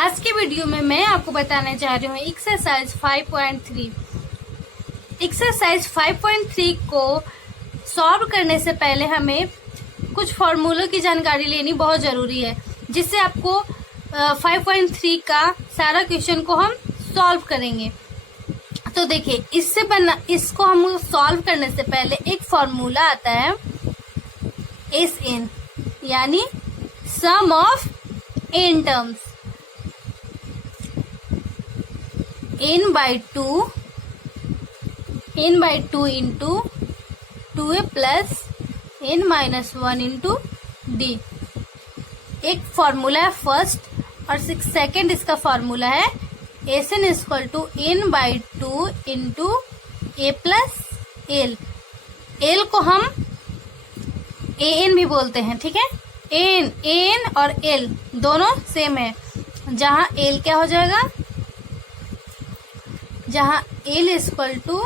आज के वीडियो में मैं आपको बताने जा रही हूँ एक्सरसाइज 5.3। एक्सरसाइज 5.3 को सॉल्व करने से पहले हमें कुछ फॉर्मूलों की जानकारी लेनी बहुत जरूरी है, जिससे आपको 5.3 का सारा क्वेश्चन को हम सॉल्व करेंगे। तो देखिए, इसको हम सॉल्व करने से पहले एक फॉर्मूला आता है SN, यानी sum of n terms. n by 2 into 2a plus n minus 1 into d एक फॉर्मूला है फर्स्ट, और सेकेंड इसका फॉर्मूला है Sn equal to n by 2 into a plus l। l को हम an भी बोलते हैं, ठीक है। an और l दोनों सेम है, जहां l क्या हो जाएगा, जहां l equal to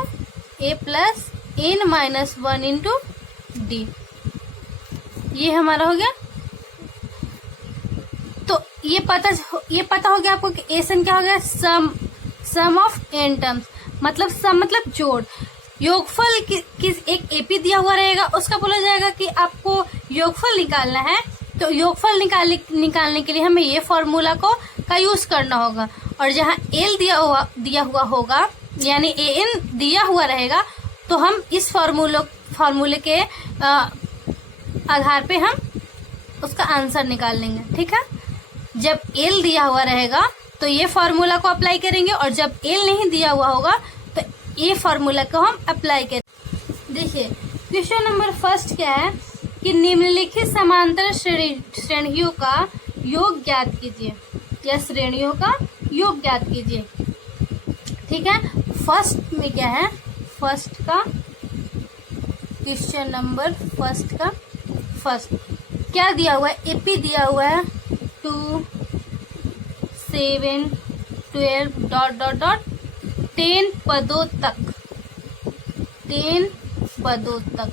a plus n minus 1 into D. ये हमारा हो गया। तो ये पता हो गया आपको कि एसन क्या हो गया, सम ऑफ n टर्म्स। मतलब सम मतलब जोड़। योगफल किस एक एपी दिया हुआ रहेगा, उसका बोला जाएगा कि आपको योगफल निकालना है। तो योगफल निकालने के लिए हमें ये फॉर्मूला का यूज करना होगा, और जहां एल दिया हुआ होगा यानी an दिया हुआ रहेगा, तो हम इस फॉर्मूले के आधार पे हम उसका आंसर निकाल लेंगे, ठीक है। जब l दिया हुआ रहेगा तो ये फॉर्मूला को अप्लाई करेंगे, और जब l नहीं दिया हुआ होगा तो ये फॉर्मूला को हम अप्लाई करेंगे। देखिए, क्वेश्चन नंबर फर्स्ट क्या है कि निम्नलिखित समांतर श्रेणियों का योग ज्ञात कीजिए, या श्रेणियों का योग ज्ञात कीजिए, ठीक है। फर्स्ट में क्या है, फर्स्ट का क्वेश्चन नंबर फर्स्ट क्या दिया हुआ है, एपी दिया हुआ है 2 7 12 10 पदों तक।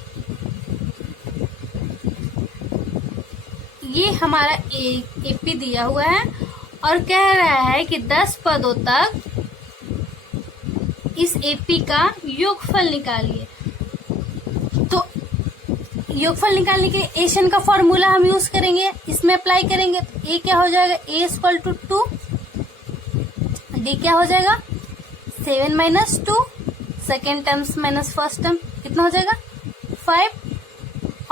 ये हमारा एपी दिया हुआ है, और कह रहा है कि 10 पदों तक इस एपी का योगफल निकालिए। तो योगफल निकालने के लिए एशन का फॉर्मूला हम यूज करेंगे, इसमें अप्लाई करेंगे। तो ए क्या हो जाएगा, ए इक्वल टू 2, डी क्या हो जाएगा 7 minus 2, second terms minus first term, कितना हो जाएगा 5,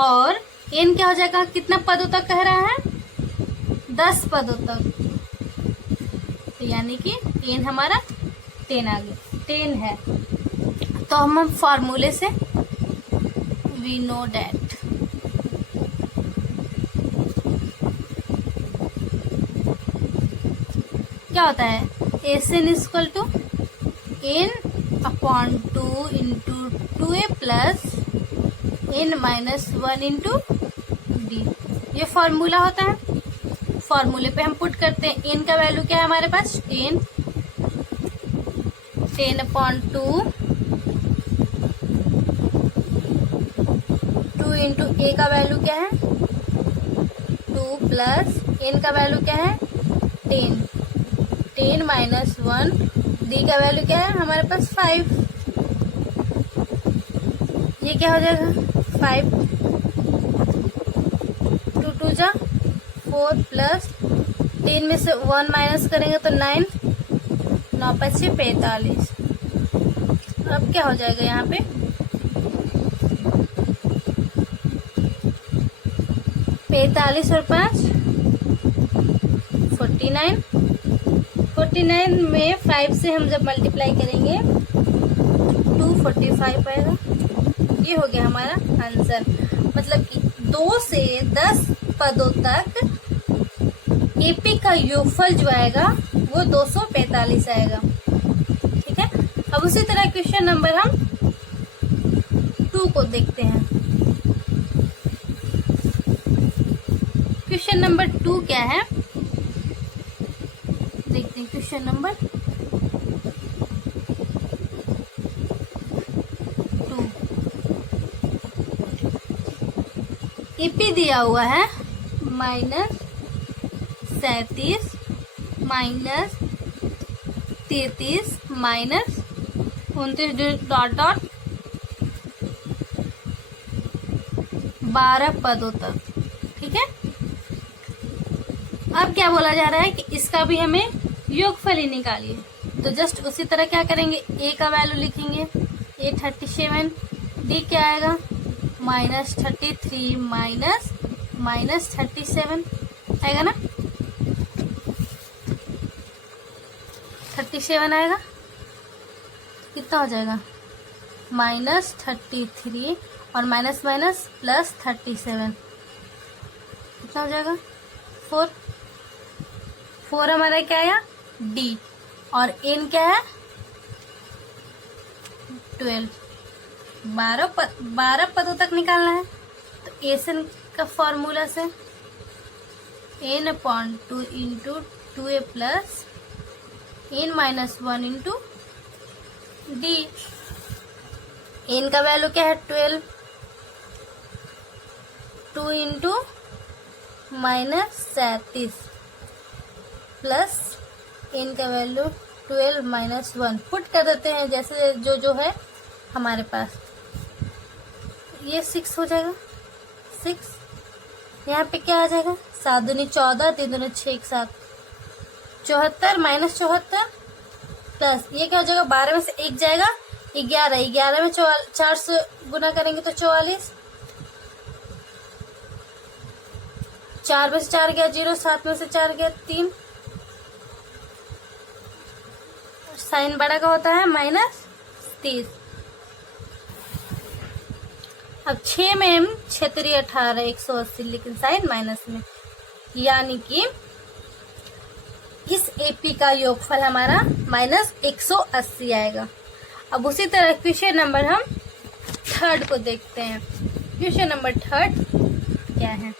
और एन क्या हो जाएगा, कितना पदों तक कह रहा है 10 पदों तक। तो यानी कि एन हमारा 10 आ गया, 10 है। तो हम फॉर्मूले से वी नो डैट क्या होता है, N equal to n upon 2 into 2a plus n minus 1 into D. ये फॉर्मूला होता है। फॉर्मूले पे हम पुट करते हैं, n का वैल्यू क्या है हमारे पास 10 अपॉन 2 इंटू a का वैल्यू क्या है 2 प्लस n का वैल्यू क्या है 10 माइनस 1, d का वैल्यू क्या है हमारे पास 5। ये क्या हो जाएगा 5, 2 2 जा 4 प्लस 10 में से 1 माइनस करेंगे तो 9, 9 5 45। अब क्या हो जाएगा यहाँ पे 45 और 5 49 में 5 से हम जब मल्टीप्लाई करेंगे 245 आएगा। ये हो गया हमारा आंसर। मतलब कि 2 से 10 पदों तक एपी का योगफल जो आएगा वो 245 आएगा, ठीक है। अब उसी तरह क्वेश्चन नंबर हम 2 को देखते हैं। क्वेश्चन नंबर 2 क्या है, देखते हैं। क्वेश्चन नंबर 2, एपी दिया हुआ है -37 माइनस 33 माइनस 29 डॉट डॉट 12 पदों तक। ठीक है, अब क्या बोला जा रहा है कि इसका भी हमें योगफल ही निकालिए। तो जस्ट उसी तरह क्या करेंगे, ए का वैल्यू लिखेंगे, ए 37, डी क्या आएगा -33 माइनस 37 आएगा ना, 37 आएगा, कितना हो जाएगा -33 और माइनस माइनस प्लस 37 कितना हो जाएगा 4 हमारा क्या आया डी, और एन क्या है 12, 12 पदों तक निकालना है। तो एन का फॉर्मूला से n/2 into 2a plus n-1 into D. N का वैल्यू क्या है 12, 2 इंटू -37 प्लस एन का वैल्यू 12 -1 पुट कर देते हैं जैसे जो है हमारे पास, ये 6 हो जाएगा। 6 यहाँ पे क्या आ जाएगा 7 दूनी 14, 3 दूनी 6, 7 74 माइनस 74 प्लस ये क्या हो जाएगा 12 में से 1 जाएगा 11, 11 में 4 से गुना करेंगे तो 44, 4 में से 4 गया 0, 7 में से 4 गया 3, साइन बड़ा का होता है -30। अब 6 में हम 6 18 180, लेकिन साइन माइनस में, यानी कि इस एपी का योगफल हमारा -180 आएगा। अब उसी तरह क्वेश्चन नंबर हम 3 को देखते हैं। क्वेश्चन नंबर 3 क्या है,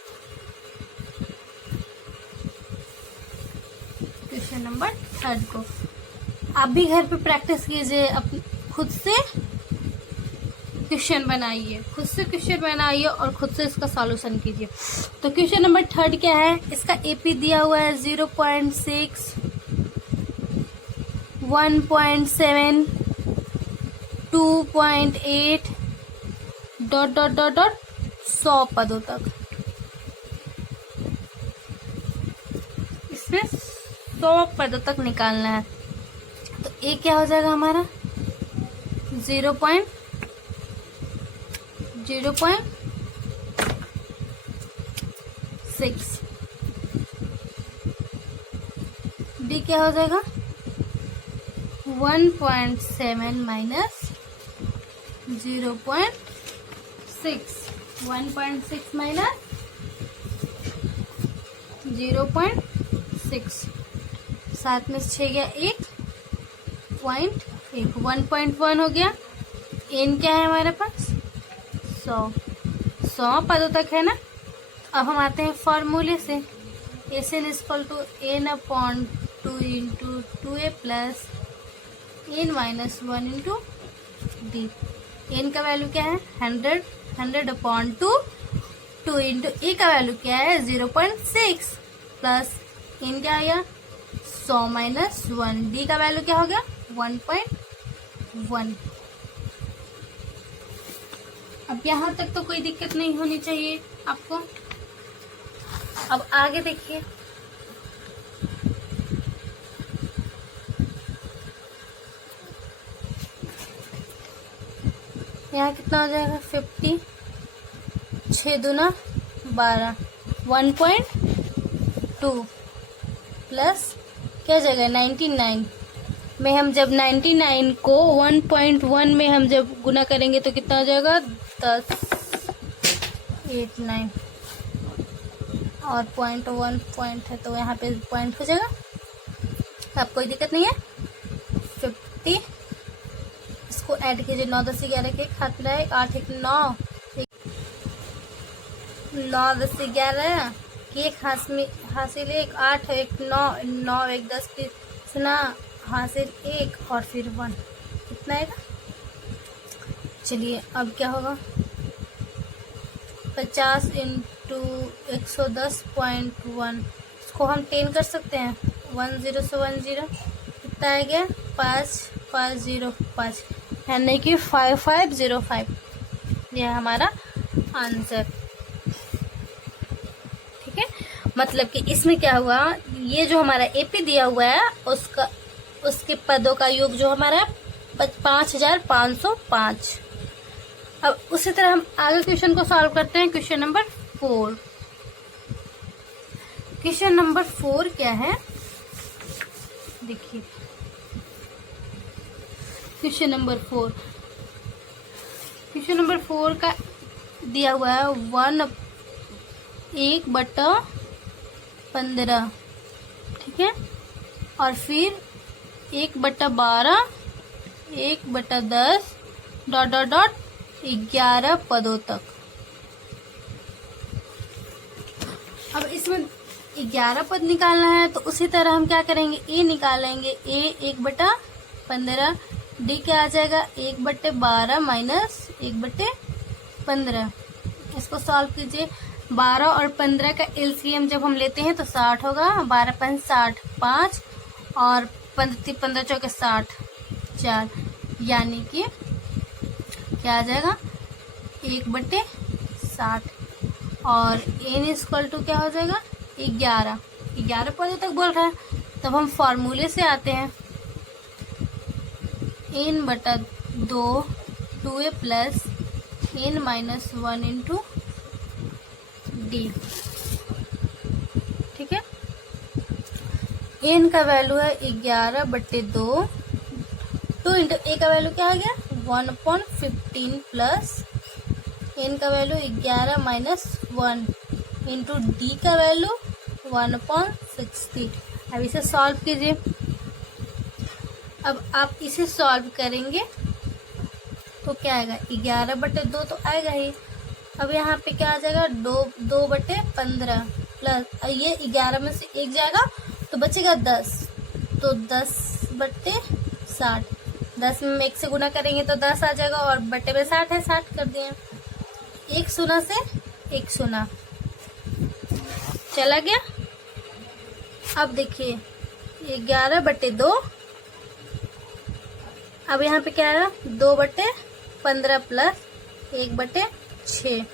क्वेश्चन नंबर 3 को आप भी घर पे प्रैक्टिस कीजिए, खुद से क्वेश्चन बनाइए, और खुद से इसका सॉल्यूशन कीजिए। तो क्वेश्चन नंबर 3 क्या है, इसका एपी दिया हुआ है 0.6, 1.7, 2.8 ... 100 पदों तक। इसमें 100 पदों तक निकालना है। तो ए क्या हो जाएगा हमारा 0.6, बी क्या हो जाएगा 1.7 माइनस 0.6, 1.6 माइनस 0.6, 7 में से 6 गया 1.1, 1.1 हो गया। एन क्या है हमारे पास 100 पदों तक है ना। अब हम आते हैं फॉर्मूले से, N equal to n/2 into 2a plus n-1 into D. N का वैल्यू क्या है 100, 100/2, 2 इंटू ए का वैल्यू क्या है 0.6 प्लस एन क्या आ गया 100 माइनस 1, डी का वैल्यू क्या हो गया 1.1। अब यहाँ तक तो कोई दिक्कत नहीं होनी चाहिए आपको। अब आगे देखिए, यहाँ कितना हो जाएगा 50, 6 दूना 12, 1.2 प्लस क्या जाएगा 99 में, हम जब 99 को 1.1 में हम जब गुना करेंगे तो कितना हो जाएगा 10, 8, 9 और 0.1 पॉइंट है तो यहाँ पे पॉइंट हो जाएगा। अब कोई दिक्कत नहीं है। 50 इसको ऐड कीजिए, 9 10 11 के हाथ मिलाए, 8 1 9, 9 10 11 के एक हासिल 1, 8 1 9, 9 1 10 की सुना हासिल 1 और फिर 1, कितना आएगा। चलिए अब क्या होगा 50 इंटू 110.1, इसको हम 10 कर सकते हैं, 10 से 10 कितना आ गया 5505 यानी कि 5505। यह हमारा आंसर। ठीक है, मतलब कि इसमें क्या हुआ, ये जो हमारा एपी दिया हुआ है उसके पदों का योग जो हमारा 5505। अब उसी तरह हम आगे क्वेश्चन को सॉल्व करते हैं। Question number 4। क्वेश्चन नंबर 4 क्या है, देखिए क्वेश्चन नंबर 4 का दिया हुआ है 1/15। ठीक है, और फिर 1/12 1/10 ... 11 पदों तक। अब इसमें 11 पद निकालना है, तो उसी तरह हम क्या करेंगे, ए निकालेंगे। ए 1/15, डी क्या आ जाएगा 1/12 माइनस 1/15। इसको सॉल्व कीजिए। 12 और 15 का एलसीएम जब हम लेते हैं तो 60 होगा। 12 5 60, 5 और 15 चौके 60, 4, यानी कि क्या आ जाएगा 1/60। और n इक्वल टू क्या हो जाएगा 11 पदों तक बोल रहा है। तब हम फॉर्मूले से आते हैं। n/2 2a plus n-1 into D. ठीक है, n का वैल्यू है 11/2, 2 इंटू ए का वैल्यू क्या आ गया 1/15 प्लस n का वैल्यू 11 माइनस 1 इंटू डी का वैल्यू 1/60। अब इसे सॉल्व कीजिए। अब आप इसे सॉल्व करेंगे तो क्या आएगा 11/2 तो आएगा ही। अब यहाँ पे क्या आ जाएगा 2/15 प्लस ये 11 में से 1 जाएगा तो बचेगा 10, तो 10/60। 10 में 1 से गुना करेंगे तो 10 आ जाएगा और बट्टे में 60 है, 60 कर दिए। 1 शून्य से 1 शून्य चला गया। अब देखिए 11/2, अब यहाँ पे क्या आएगा 2/15 प्लस 1/6।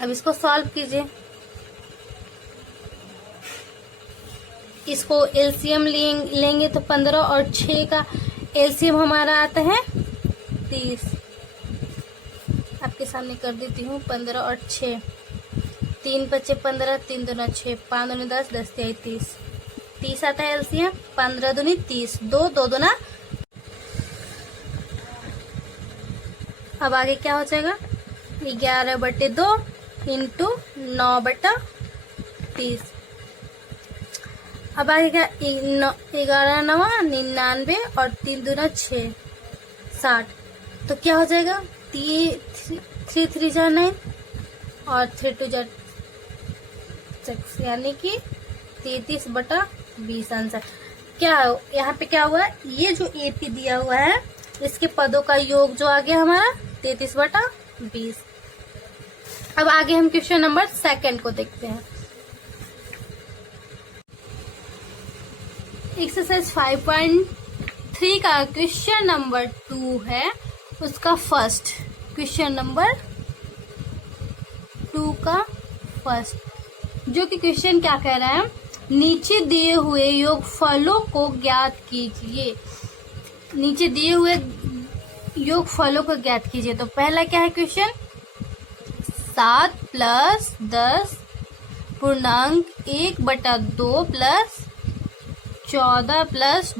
अब इसको सॉल्व कीजिए। इसको एलसीएम लेंगे तो 15 और 6 का एलसीएम हमारा आता है 30। आपके सामने कर देती हूँ 15 और 6, 3 × 15, 3 दूना 6, 5 दूनी 10, 10 × 30, 30 आता है एलसीएम। 15 दूनी 30, 2 दूना। अब आगे क्या हो जाएगा 11/2 इंटू 9/30। अब आगे क्या 11 9 99 और 3 दूना 6, 60। तो क्या हो जाएगा 3 3 जा 9 और 3 2 जा 6, यानी कि 33/20 आंसर। क्या यहाँ पे क्या हुआ, ये जो एपी दिया हुआ है इसके पदों का योग जो आ गया हमारा 33/20। अब आगे हम क्वेश्चन नंबर 2 को देखते हैं। एक्सरसाइज 5.3 का क्वेश्चन नंबर 2 है, उसका फर्स्ट क्वेश्चन नंबर 2 का फर्स्ट, जो कि क्वेश्चन क्या कह रहा है, नीचे दिए हुए योगफलों को ज्ञात कीजिए। नीचे दिए हुए योगफलों को ज्ञात कीजिए। तो पहला क्या है क्वेश्चन, 7 प्लस 10 पूर्णांक 1/2 प्लस 14 प्लस ...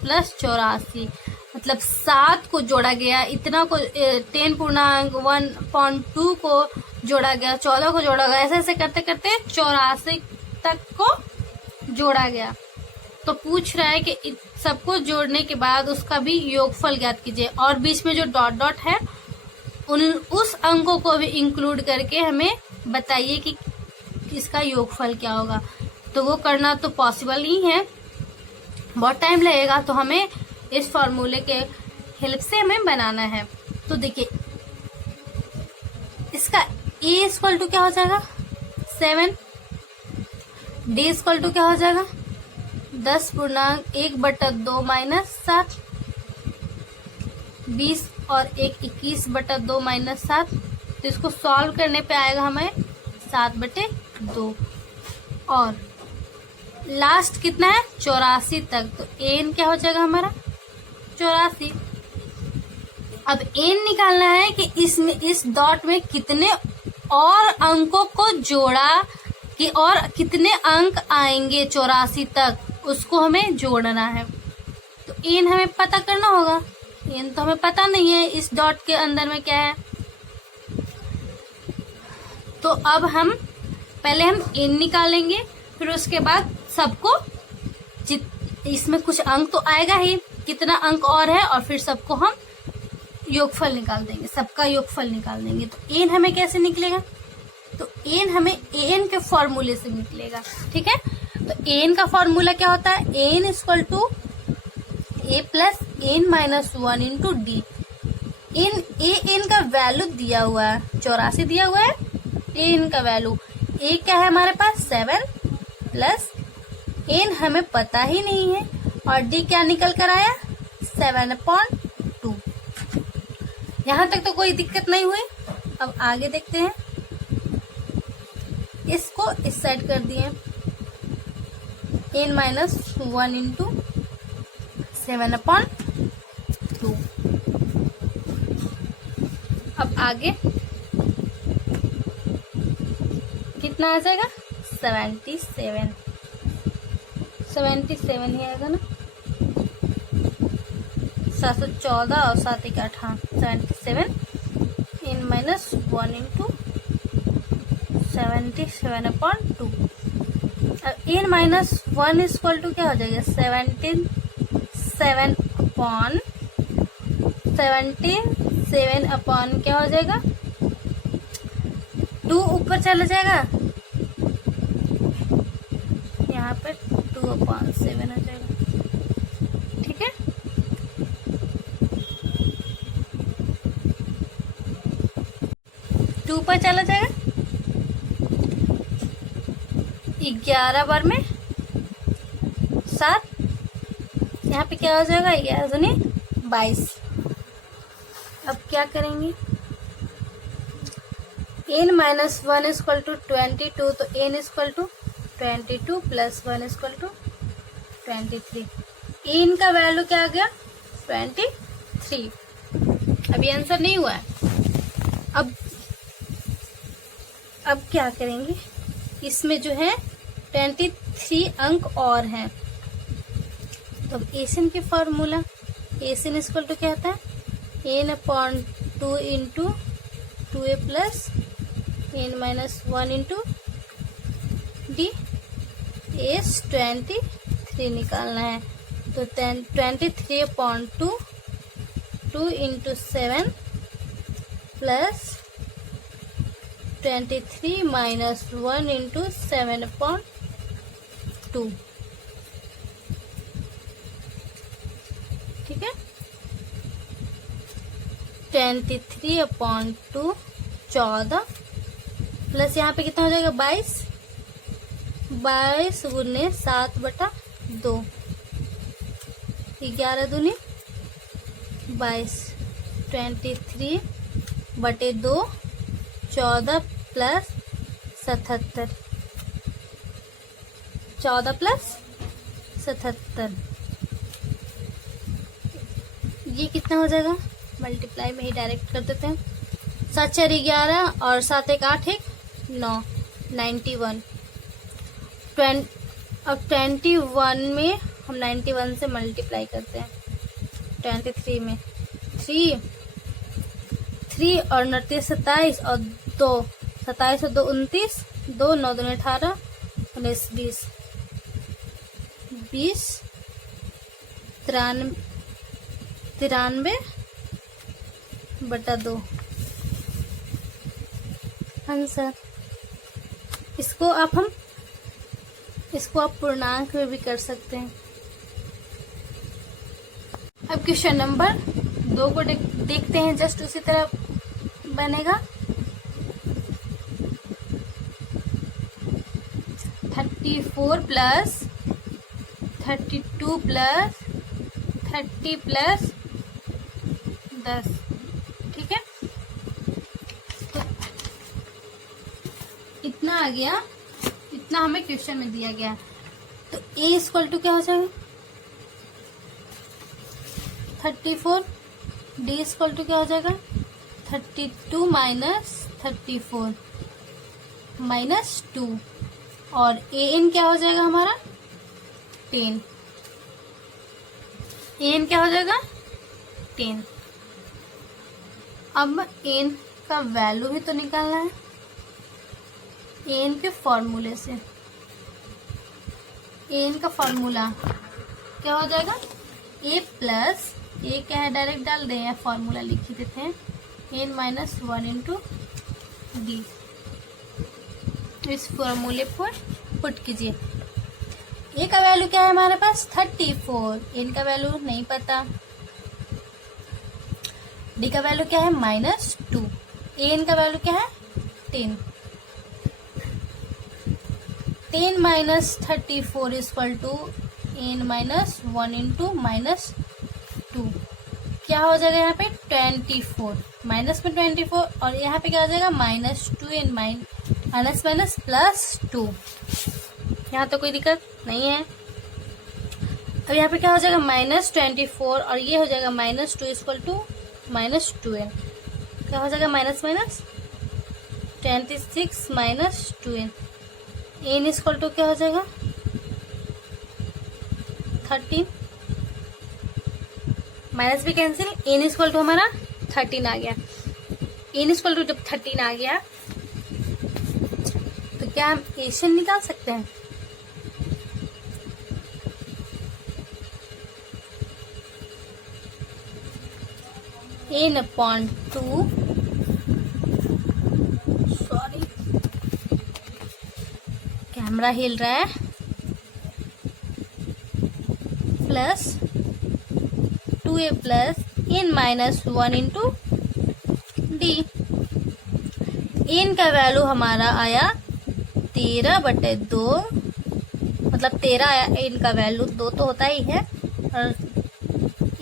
प्लस 84। मतलब 7 को जोड़ा गया, इतना को 10 पूर्णांक 1/2 को जोड़ा गया, 14 को जोड़ा गया, ऐसे ऐसे करते करते 84 तक को जोड़ा गया। तो पूछ रहा है कि सबको जोड़ने के बाद उसका भी योगफल ज्ञात कीजिए, और बीच में जो डॉट डॉट है उस अंकों को भी इंक्लूड करके हमें बताइए कि इसका योगफल क्या होगा। तो वो करना तो पॉसिबल नहीं है, बहुत टाइम लगेगा, तो हमें इस फॉर्मूले के हेल्प से हमें बनाना है। तो देखिए इसका a इक्वल टू क्या हो जाएगा 7, डी इक्वल टू क्या हो जाएगा 10/1/2 माइनस 7, 20 और 1 21/2 माइनस 7। तो इसको सॉल्व करने पे आएगा हमें 7/2 और लास्ट कितना है 84 तक। तो एन क्या हो जाएगा हमारा 84। अब एन निकालना है कि इसमें इस डॉट में कितने और अंकों को जोड़ा कि और कितने अंक आएंगे 84 तक, उसको हमें जोड़ना है। तो एन हमें पता करना होगा। एन तो हमें पता नहीं है इस डॉट के अंदर में क्या है। तो अब हम पहले एन निकालेंगे, फिर उसके बाद सबको इसमें कुछ अंक तो आएगा ही, कितना अंक और है, और फिर सबको हम योगफल निकाल देंगे, सबका योगफल निकाल देंगे। तो एन हमें कैसे निकलेगा, तो एन हमें एन के फॉर्मूले से निकलेगा। ठीक है, तो एन का फॉर्मूला क्या होता है, N equal to A plus N minus 1 into D. N का वैल्यू दिया हुआ है 84 दिया हुआ है। एन का वैल्यू ए क्या है हमारे पास 7 प्लस एन हमें पता ही नहीं है, और डी क्या निकल कर आया 7/2। यहां तक तो कोई दिक्कत नहीं हुई। अब आगे देखते हैं, इसको इस साइड कर दिए एन माइनस 1 इंटू 7/2। अब आगे कितना आ जाएगा 77 ही आएगा ना, 714 और 7 1 8, हाँ 77 एन माइनस 1 इंटू 77/2। अब एन माइनस 1 इक्वल टू क्या हो जाएगा 77 अपॉन क्या हो जाएगा 2 ऊपर चला जाएगा, यहाँ पे 2/7 हो जाएगा। ठीक है, टू पर चला जाएगा 11 बार में 7, यहाँ पे क्या हो जाएगा 11 दूनी 22। अब क्या करेंगे, एन माइनस 1 इक्वल टू 22, तो N equal to 22 plus 1 equal to 23। N का वैल्यू क्या आ गया 23। अभी आंसर नहीं हुआ है। अब क्या करेंगे, इसमें जो है 23 अंक और हैं। तो एसन के फॉर्मूला, एसन इक्वल टू क्या होता है n/2 into 2a plus n minus 1 into D. S 23 निकालना है, तो 23/2 2 इंटू 7 प्लस 23 माइनस 1 इंटू 7/2। ठीक है, 23/2 14 प्लस यहाँ पे कितना हो जाएगा 22 गुने 7/2, 11 दूनी 22, 23/2 14 प्लस 77, 14 प्लस 77, ये कितना हो जाएगा, मल्टीप्लाई में ही डायरेक्ट कर देते हैं। 7 4 11 और 7 1 8 1 9, 91। अब 21 में हम 91 से मल्टीप्लाई करते हैं, 23 में 3 और 29 27 और 2, 27 और 2 29, 2 9 2 18 19 20 20 93/2 आंसर। इसको आप पूर्णांक में भी कर सकते हैं। अब क्वेश्चन नंबर 2 को देखते हैं, जस्ट उसी तरह बनेगा। 34 प्लस 32 प्लस 30 प्लस 10, ठीक है। तो इतना आ गया, इतना हमें क्वेश्चन में दिया गया। तो a इक्वल टू क्या हो जाएगा 34, d इक्वल टू क्या हो जाएगा 32 माइनस 34 माइनस 2, और an क्या हो जाएगा हमारा 10, an क्या हो जाएगा 10। अब n का वैल्यू भी तो निकालना है, an के फॉर्मूले से। an का फॉर्मूला क्या हो जाएगा a प्लस a क्या है डायरेक्ट डाल दें या फॉर्मूला लिख ही देते हैं, n माइनस 1 इंटू डी। इस फॉर्मूले पर पुट कीजिए। a का वैल्यू क्या है हमारे पास 34, n का वैल्यू नहीं पता, d का वैल्यू क्या है -2, an का वैल्यू क्या है 10। 10 minus 34 equal to n minus 1 into -2, क्या हो जाएगा यहाँ पे 24, माइनस में 24, और यहाँ पे क्या हो जाएगा -2n माइनस माइनस +2। यहाँ तो कोई दिक्कत नहीं है। अब यहाँ पे क्या हो जाएगा -24 और ये हो जाएगा -2 इक्वल टू -2n, क्या हो जाएगा minus minus 26 minus 2n, n equal to क्या हो जाएगा 13, माइनस भी कैंसिल, n इक्वल टू हमारा 13 आ गया। n इक्वल टू जब 13 आ गया तो क्या हम एशन निकाल सकते हैं? n/2, सॉरी कैमरा हिल रहा है, plus 2a plus n minus 1 into D. n का वैल्यू हमारा आया 13/2, मतलब 13 आया, n का वैल्यू 2 तो होता ही है, और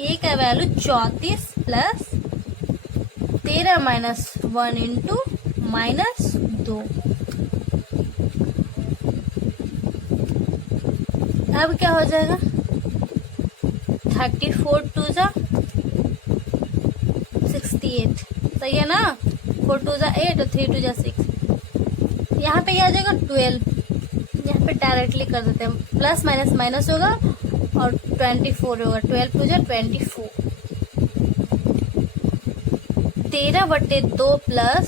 a का वैल्यू 34 प्लस 13 माइनस 1 इंटू -2। अब क्या हो जाएगा 34 2 जा 68, सही है ना, 4 2 जा 8 और 3 2 जा 6। यहाँ पे क्या आ जाएगा 12, यहाँ पे डायरेक्टली कर देते हैं, प्लस माइनस माइनस होगा और 24 होगा, 12 2 जा 24, 13/2 प्लस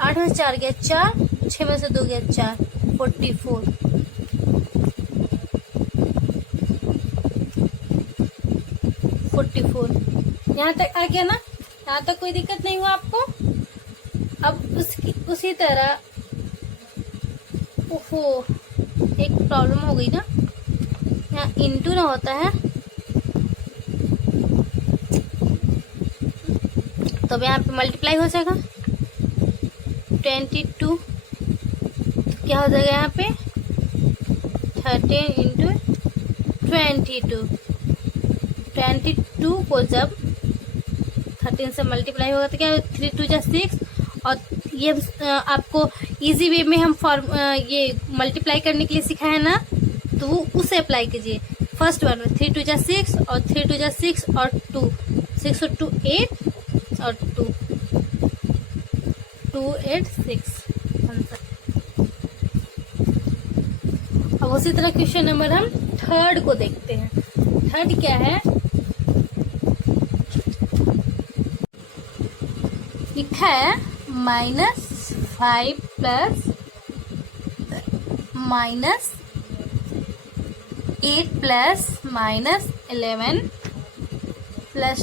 8 में से 4 गया 4, 6 में से 2 गया 4, 44। यहाँ तक आ गया ना, यहाँ तक कोई दिक्कत नहीं हुआ आपको। अब उसी तरह ओहो एक प्रॉब्लम हो गई ना, यहाँ इंटू ना होता है तो अब यहाँ पे मल्टीप्लाई हो जाएगा 22, क्या हो जाएगा यहाँ पे 13 इंटू 22 को जब 13 से मल्टीप्लाई होगा तो क्या 3 2 जा 6, और ये आपको इजी वे में हम ये मल्टीप्लाई करने के लिए सिखाया ना, तो वो उसे अप्लाई कीजिए। फर्स्ट वन में 3 2 जा 6 और 3 2 जा 6 और 2, 6 और 2 8 और 2 8 6 आंसर। अब उसी तरह क्वेश्चन नंबर हम थर्ड को देखते हैं। थर्ड क्या है, लिखा है -5 प्लस -8 प्लस -11 प्लस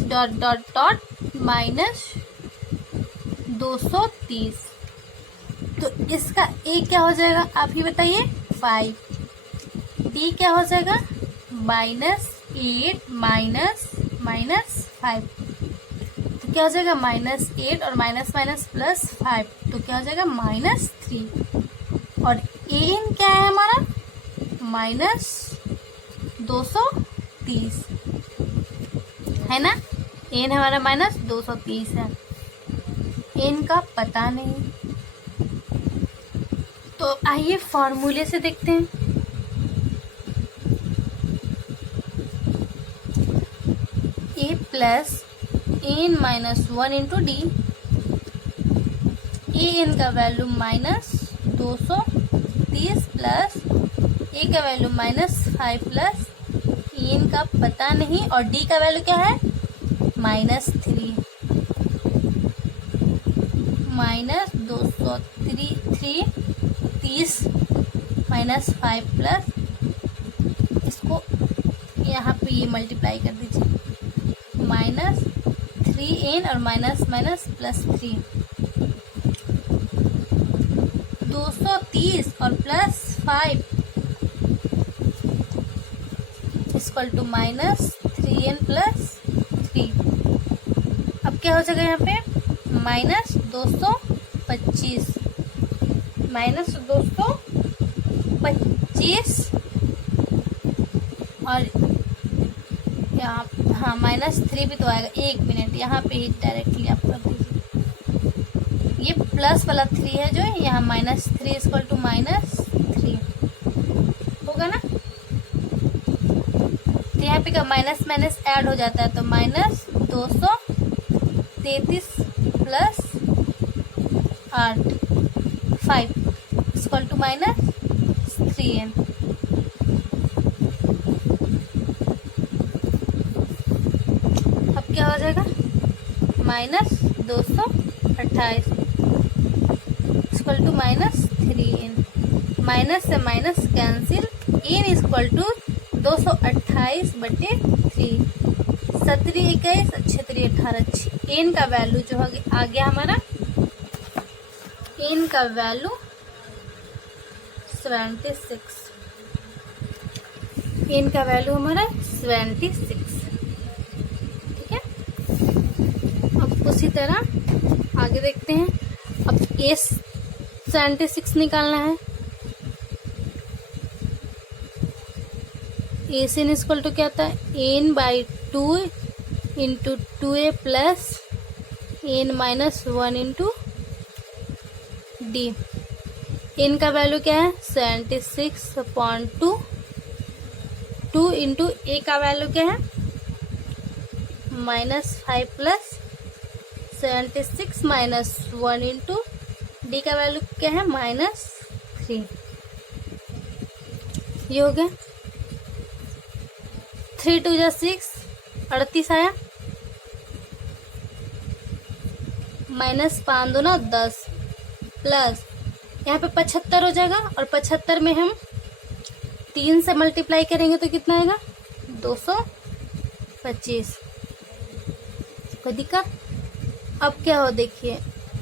-230। तो इसका ए क्या हो जाएगा आप ही बताइए 5, डी क्या हो जाएगा -8 -5, तो क्या हो जाएगा -8 और माइनस माइनस +5, तो क्या हो जाएगा -3। और ए एन क्या है हमारा माइनस 230 है ना, एन हमारा माइनस 230 है, एन का पता नहीं। तो आइए फॉर्मूले से देखते हैं। A plus N minus 1 into d, a n का वैल्यू माइनस 230 प्लस ए का वैल्यू माइनस 5 प्लस एन का पता नहीं और डी का वैल्यू क्या है माइनस 3 माइनस 230 माइनस 5 प्लस इसको यहाँ पे ये मल्टीप्लाई कर दीजिए माइनस 3n और माइनस माइनस प्लस 3 230 और plus 5 equal to minus 3n plus 3। अब क्या हो जाएगा यहाँ पे माइनस 225 माइनस 225 और यहाँ हाँ माइनस 3 भी तो आएगा। एक मिनट यहाँ पे ही डायरेक्टली आप कर दीजिए, ये प्लस वाला 3 है जो है यहाँ माइनस 3 इक्वल टू माइनस 3 होगा ना। तो यहाँ पे क्या माइनस माइनस ऐड हो जाता है तो माइनस 233 प्लस 8 5 इक्वल टू माइनस 3n। अब क्या हो जाएगा minus 228 equal to minus 3n। Minus से minus cancel, n equal to 228 बटे 3 17 21 36 18 एन का वैल्यू जो आ गया हमारा एन का वैल्यू 76 एन का वैल्यू हमारा 76 ठीक है। अब उसी तरह आगे देखते हैं। अब ए 76 निकालना है। ए से इक्वल टू क्या आता है n by 2 into 2a plus N minus 1 into D. N का वैल्यू क्या है 76/2 2 इंटू ए का वैल्यू क्या है minus 5 plus 76 minus 1 into D का वैल्यू क्या है माइनस 3। ये हो गया 3 2 जा 6 38 आया माइनस 5 2 ना 10 प्लस यहाँ पे 75 हो जाएगा और 75 में हम 3 से मल्टीप्लाई करेंगे तो कितना आएगा 225। कोई दिक्कत। अब क्या हो देखिए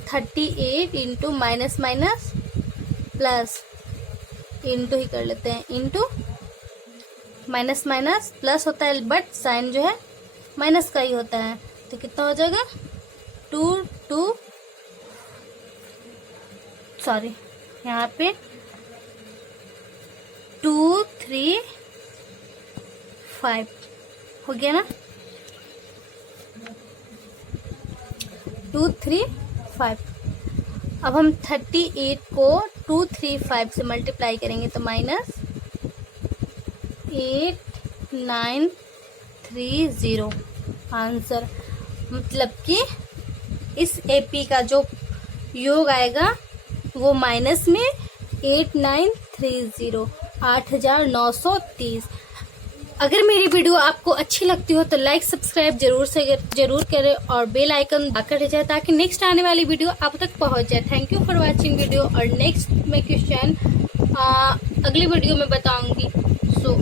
38 into minus minus plus into ही कर लेते हैं इंटू माइनस माइनस प्लस होता है बट साइन जो है माइनस का ही होता है तो कितना हो जाएगा 2 2 सॉरी यहाँ पे 2 3 5 हो गया ना 2 3 5। अब हम 38 को 2 3 5 से मल्टीप्लाई करेंगे तो माइनस 8930 आंसर। मतलब कि इस एपी का जो योग आएगा वो माइनस में 8930 8930। अगर मेरी वीडियो आपको अच्छी लगती हो तो लाइक सब्सक्राइब जरूर करें और बेल आइकन दबाकर जाए ताकि नेक्स्ट आने वाली वीडियो आप तक पहुंच जाए। Thank you for watching video और नेक्स्ट मैं क्वेश्चन अगली वीडियो में बताऊंगी। सो